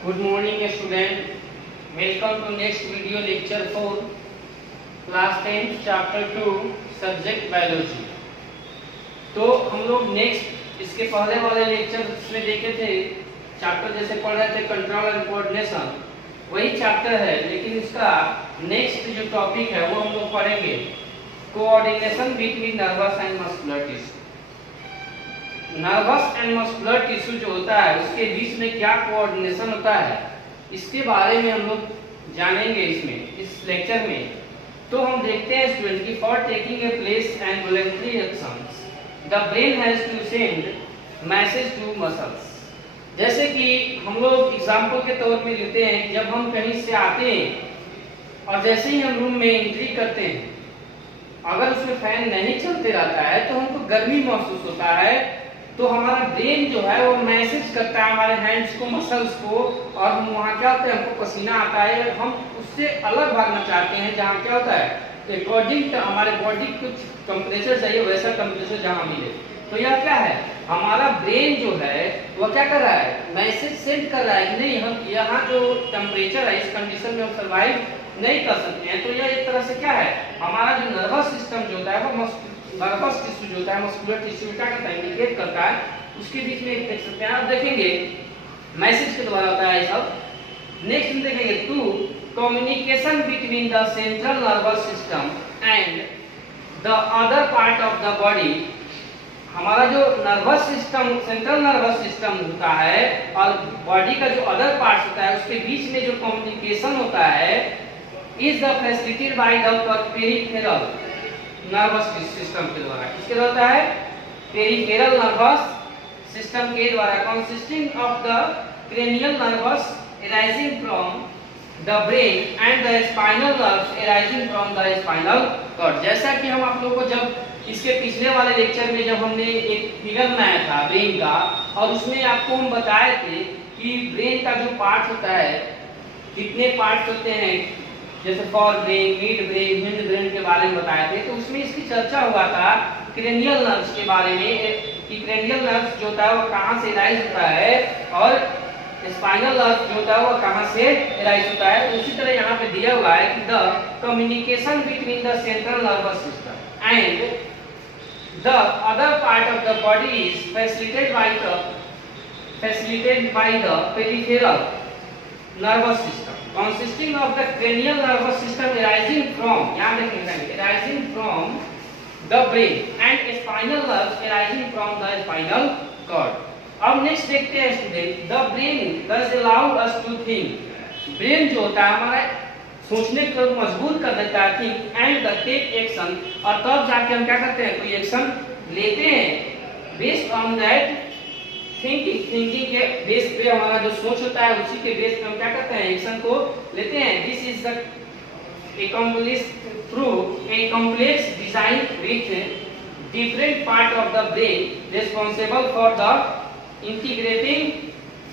Good morning student. Welcome to next video lecture for class 10 chapter 2 subject biology. तो हम लोग next इसके पहले वाले लेक्चर में देखे थे चैप्टर जैसे पढ़ रहे थे कंट्रोल एंड कोऑर्डिनेशन, वही चैप्टर है लेकिन इसका नेक्स्ट जो टॉपिक है वो हम लोग पढ़ेंगे coordination between nervous and muscular tissue. Nervous and muscular tissue जो होता है उसके बीच में क्या कोऑर्डिनेशन होता है इसके बारे में हम लोग जानेंगे इसमें इस लेक्चर में। तो हम देखते हैं स्टूडेंट की for taking a place and voluntary actions the brain has to send message to muscles. जैसे कि हम लोग एग्जांपल के तौर पे लेते हैं कि जब हम कहीं से आते हैं और जैसे ही हम रूम में एंट्री करते हैं अगर उसमें फैन नहीं चलते रहता है तो हमको गर्मी महसूस होता है, तो हमारा ब्रेन जो है वो मैसेज करता है हमारे हैंड्स को मसल्स को और हम वहाँ क्या होता है हमको पसीना आता है, हम उससे अलग भागना चाहते हैं जहाँ क्या होता है अकॉर्डिंग टू हमारे बॉडी कुछ टेम्परेचर चाहिए वैसा टेम्परेचर जहाँ मिले। तो यह क्या है हमारा ब्रेन जो है वो क्या कर रहा है मैसेज सेंड कर रहा है कि नहीं हम यहाँ जो टेम्परेचर है इस कंडीशन में हम सर्वाइव नहीं कर सकते हैं। तो यह एक तरह से क्या है हमारा जो नर्वस सिस्टम जो होता है वो नर्वस टिश्यू जो होता है मस्कुलर टिश्यू क्या करता है इंडिकेट करता है, उसके बीच में देख सकते हैं आप देखेंगे मैसेज के द्वारा होता है सब। नेक्स्ट हम देखेंगे to communication between the central nervous system and the other part of the body. हमारा जो nervous system central nervous system होता है और बॉडी का जो अदर पार्ट होता है उसके बीच में जो कम्युनिकेशन होता है is the facilitated by the peripheral nervous system के द्वारा। किसके द्वारा होता है पेरिफेरल नर्वस सिस्टम के द्वारा consisting of the cranial nervous arising from the brain and the spinal nerves arising from the spinal cord। जैसा कि हम आप लोगों को जब इसके पिछले वाले लेक्चर में जब हमने एक फिगर बनाया था ब्रेन का और उसमें आपको हम बताए थे कि ब्रेन का जो पार्ट होता है कितने पार्ट्स होते हैं, जैसे for brain mid brain hind brain के बारे में बताए थे। तो उसमें इसकी चर्चा हुआ था क्रेनियल नर्व्स के बारे में कि क्रेनियल नर्व्स जो होता है वो कहाँ से राइज होता है और स्पाइनल नर्व जो होता है वो कहाँ से राइज होता है। उसी तरह यहाँ पे दिया हुआ है कि the communication between the central nervous system and the other part of the body is facilitated by the peripheral nervous system consisting of the cranial nervous system arising from यहाँ देखेंगे arising from the brain and spinal nerves arising from the spinal cord। अब next देखते हैं student the brain does allow us to think। Brain जो होता है हमारा सोचने को मजबूर कर देता है think and the take action, और तब जाके हम क्या करते हैं कोई एक्शन लेते हैं बेस्ड ऑन दैट थिंकिंग के बेस पे हमारा जो सोच होता है उसी के बेस पे हम क्या करते हैं एक्शन को लेते हैं। This is the accomplished through a complex design with different part of the brain responsible for the integrating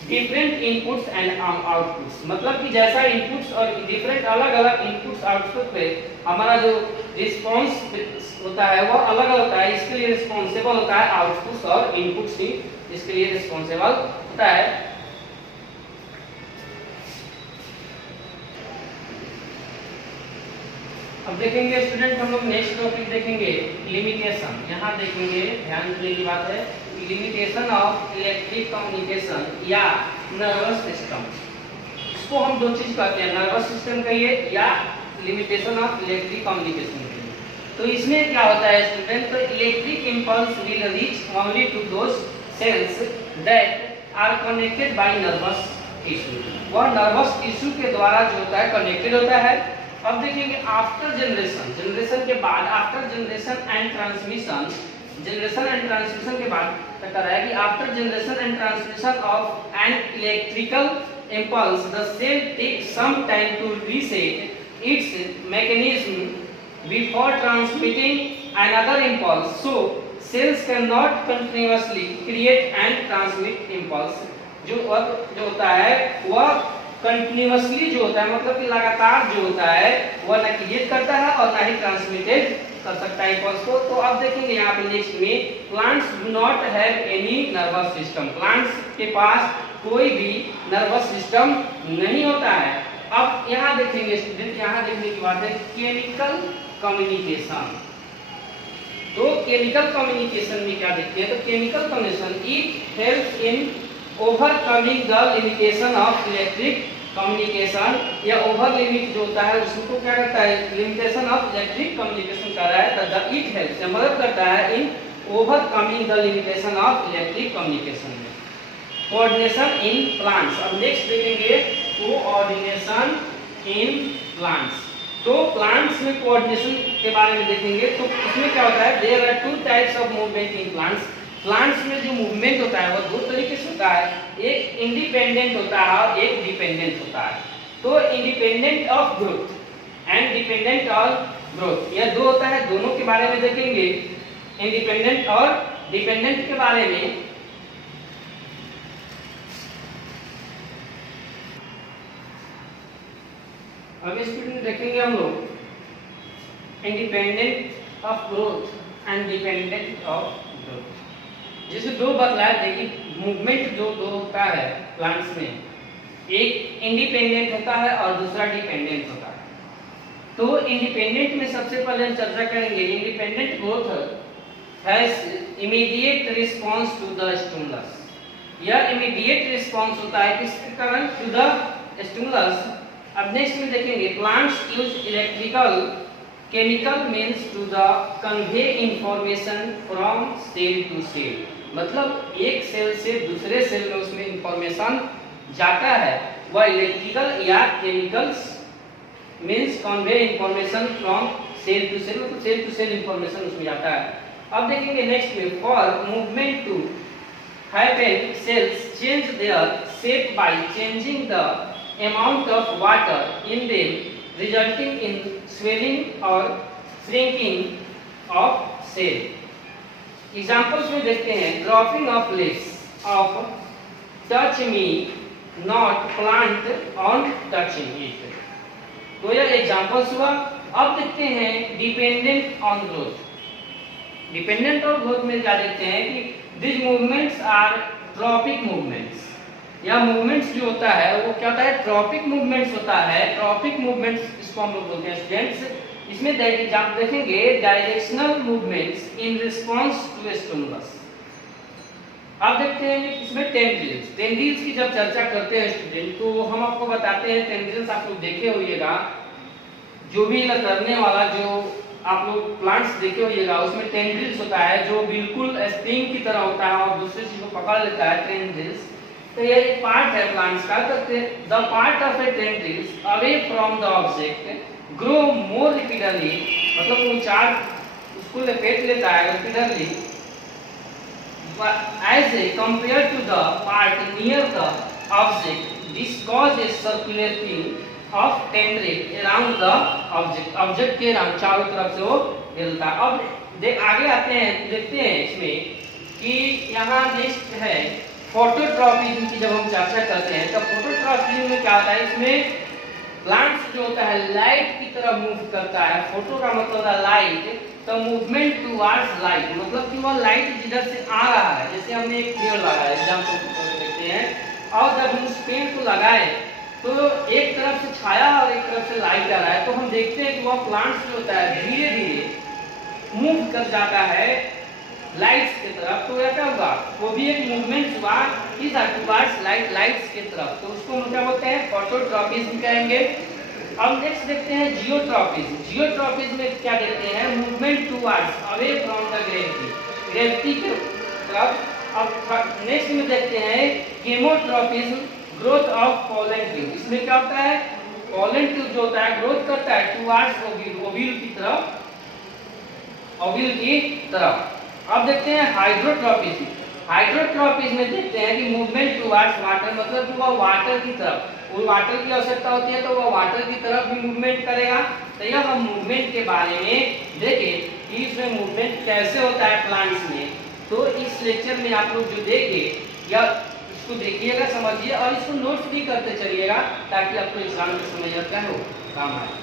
different inputs and outputs। मतलब कि जैसा इनपुट्स और डिफरेंट अलग अलग इनपुट्स आउटपुट पे हमारा जो रिस्पांस होता है वो अलग अलग होता है, इसके लिए रिस्पांसिबल होता है आउटपुट्स और इनपुट्स ही इसके लिए रिस्पांसिबल होता है। अब देखेंगे स्टूडेंट हम लोग नेक्स्ट टॉपिक देखेंगे लिमिटेशन। यहाँ देखेंगे ध्यान देने की बात है लिमिटेशन ऑफ इलेक्ट्रिक कम्युनिकेशन या नर्वस सिस्टम। इसको हम दो चीज कहते हैं नर्वस सिस्टम कहिए या लिमिटेशन ऑफ इलेक्ट्रिक कम्युनिकेशन कहिए। तो इसमें क्या होता है स्टूडेंट तो electric impulse will reach only to those cells that are connected by nervous tissue. वह नर्वस टिश्यू के द्वारा जो होता है कनेक्टेड होता है। अब देखेंगे आफ्टर जनरेशन के बाद आफ्टर जनरेशन एंड ट्रांसमिशन के बाद क्या है कि after generation and transmission of an electrical impulse the cell takes some time to reset its mechanism before transmitting another impulse, so cells cannot continuously create and transmit impulse। जो होता है वह continuously जो होता है मतलब कि लगातार जो होता है वह न क्रिएट करता है और ना ही ट्रांसमिटेड कर सकता है इम्पल्स को। तो अब देखेंगे यहाँ पे नेक्स्ट में, plants do not have any nervous system, plants के पास कोई भी नर्वस सिस्टम नहीं होता है। अब यहाँ देखेंगे स्टूडेंट, यहाँ देखने की बात है केमिकल कम्युनिकेशन। तो केमिकल कम्युनिकेशन में क्या देखते हैं, तो chemical communication it helps in overcoming the limitation of electric communication, या ओवर लिमिट जो होता है उसको क्या करता है, लिमिटेशन ऑफ इलेक्ट्रिक कम्युनिकेशन कर रहा है, द इट हेल्प्स मदद करता है in overcoming the limitation of electric communication में। कोऑर्डिनेशन इन प्लांट्स, अब नेक्स्ट देखेंगे कोऑर्डिनेशन इन प्लांट्स। तो प्लांट्स में कोऑर्डिनेशन के बारे में देखेंगे। तो इसमें क्या होता है, there are two types of movement in plants, plants में जो मूवमेंट होता है वो दो तरीके से होता है, एक इंडिपेंडेंट होता है और एक डिपेंडेंट होता है। तो independent of growth and dependent of growth, यह दो होता है, दोनों के बारे में देखेंगे, इंडिपेंडेंट और डिपेंडेंट के बारे में। अब स्टूडेंट देखेंगे हम लोग independent of growth and dependent of growth. जैसे दो बदलाव देखिए, मूवमेंट जो दो होता है प्लांट्स में, एक इंडिपेंडेंट होता है और दूसरा डिपेंडेंट होता है। तो इंडिपेंडेंट में सबसे पहले हम चर्चा करेंगे, independent growth has immediate response to the stimulus. यह इमीडिएट रिस्पांस होता है किसके कारण, टू द स्टिमुलस। अब नेक्स्ट में देखेंगे plants use electrical chemical means to the convey information from cell to cell, मतलब एक सेल से दूसरे सेल में उसमें इंफॉर्मेशन जाता है, वह इलेक्ट्रिकल या chemicals means convey information from cell to cell, मतलब सेल टू सेल इंफॉर्मेशन उसमें जाता है। अब देखेंगे नेक्स्ट में, for movement to happen cells change their shape by changing the amount of water in them, resulting in swelling or shrinking of cell. Examples में देखते हैं, dropping of leaves of touch me not plant on touching it। तो यह examples हुआ। अब देखते हैं dependent on growth. Dependent on growth में क्या देखते हैं कि this movements are tropic movements, या मूवमेंट्स जो होता है वो क्या होता है, ट्रॉपिक मूवमेंट्स होता है। ट्रॉपिक मूवमेंट्स इसको हम लोग बोलते हैं स्टूडेंट्स। इसमें देखेंगे directional movements in response to stimulus. अब देखते हैं इसमें टेंड्रिल्स। टेंड्रिल्स की जब चर्चा करते हैं स्टूडेंट, तो हम आपको बताते हैं टेंड्रिल्स आप लोग देखे होइएगा, जो भी लतरने वाला जो आप लोग प्लांट्स देखे होइएगा उसमें टेंड्रिल्स होता है जो बिल्कुल स्प्रिंग की तरह होता है और दूसरे चीज को पकड़ लेता है, टेंड्रिल्स। तो ये एक पार्ट है प्लांट्स का। The part of a tendrils away from the object grow more rapidly, मतलब वो चार्ज उसको लपेट लेता है rapidly, as a compare to the part near the object, this cause a circulating of tendril around the object, object के around चारों तरफ से वो हिलता है। अब आगे आते हैं, देखते हैं इसमें कि यहाँ नेक्स्ट है फोटोट्रॉपिज्म की। जब हम चर्चा करते हैं तो फोटोट्रॉपिज्म में क्या होता है, इसमें प्लांट्स जो होता है लाइट की तरफ मूव करता है। फोटो का मतलब है लाइट, तो मूवमेंट टुवर्ड्स लाइट, मतलब कि वह लाइट जिधर से आ रहा है, जैसे हमने एक पेड़ लगाया एग्जांपल देखते हैं, और जब हम उस पेड़ को लगाए तो एक तरफ से छाया और एक तरफ से लाइट आ रहा है, तो हम देखते हैं कि वह प्लांट्स जो होता है धीरे धीरे मूव कर जाता है लाइट्स की तरफ। तो क्या होगा, वो भी एक मूवमेंट हुआ इस टुवर्ड्स लाइट्स की तरफ, तो उसको हम क्या बोलते हैं, फोटोट्रॉपिज्म कहेंगे। अब नेक्स्ट देखते हैं जियोट्रॉपिज्म। जियोट्रॉपिज्म में क्या देखते हैं, movement towards away from the gravity, gravity की तरफ। अब नेक्स्ट में देखते हैं केमोट्रॉपिज्म, ग्रोथ ऑफ पॉलन ट्यूब। इसमें क्या होता है, पॉलन ट्यूब जो होता है ग्रोथ करता है टुवर्ड्स ओव्यूल की तरफ, ओव्यूल की तरफ। अब देखते हैं हाइड्रोट्रॉपिज्म। हाइड्रोट्रॉपिज्म में देखते हैं कि मूवमेंट टुवर्ड्स वाटर, मतलब कि वह वाटर की तरफ, वो वाटर की आवश्यकता होती है तो वह वाटर की तरफ भी मूवमेंट करेगा। तो यह हम मूवमेंट के बारे में देखें कि इसमें मूवमेंट कैसे होता है प्लांट्स में। तो इस लेक्चर में आप लोग जो देंगे या इसको देखिएगा, समझिए और इसको नोट्स भी करते चलिएगा ताकि आपको एग्जाम के समय क्या हो काम आए।